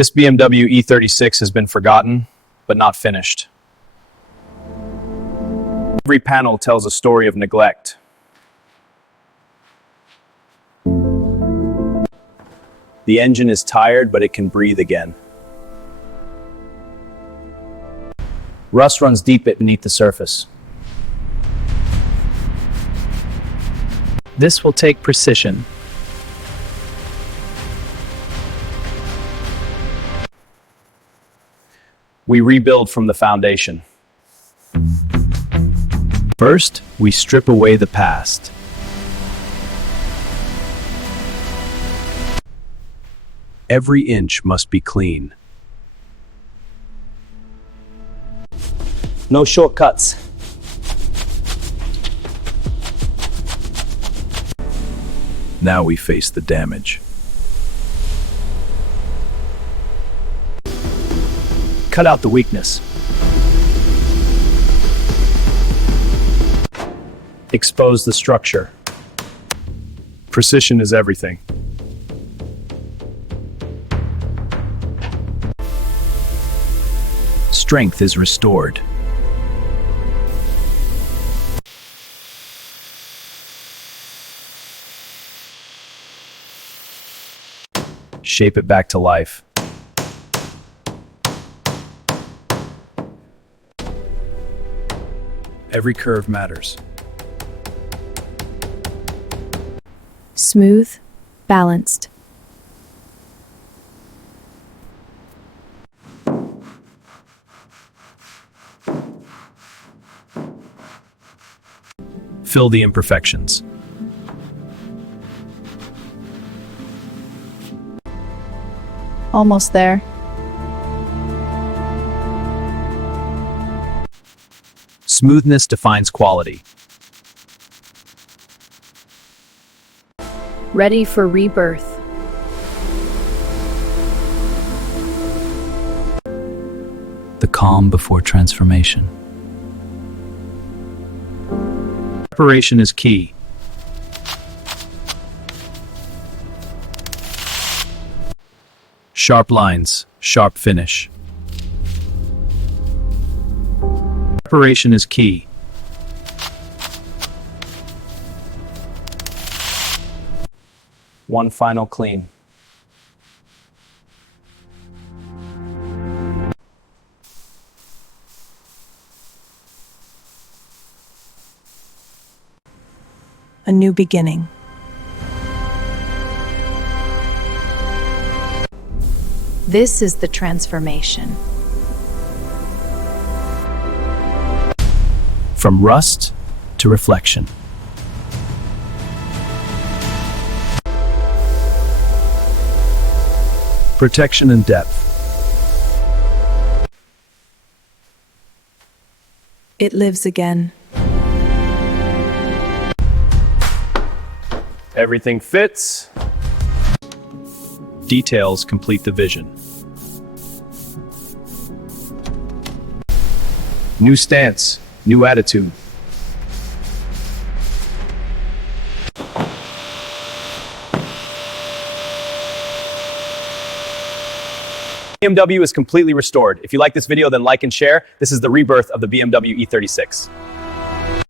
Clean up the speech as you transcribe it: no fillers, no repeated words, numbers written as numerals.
This BMW E36 has been forgotten, but not finished. Every panel tells a story of neglect. The engine is tired, but it can breathe again. Rust runs deep beneath the surface. This will take precision. We rebuild from the foundation. First, we strip away the past. Every inch must be clean. No shortcuts. Now we face the damage. Cut out the weakness. Expose the structure. Precision is everything. Strength is restored. Shape it back to life. Every curve matters. Smooth, balanced. Fill the imperfections. Almost there. Smoothness defines quality. Ready for rebirth. The calm before transformation. Preparation is key. Sharp lines, sharp finish. Preparation is key. One final clean. A new beginning. This is the transformation. From rust to reflection. Protection and depth. It lives again. Everything fits. Details complete the vision. New stance, new attitude. BMW is completely restored. If you like this video, then like and share. This is the rebirth of the BMW E36.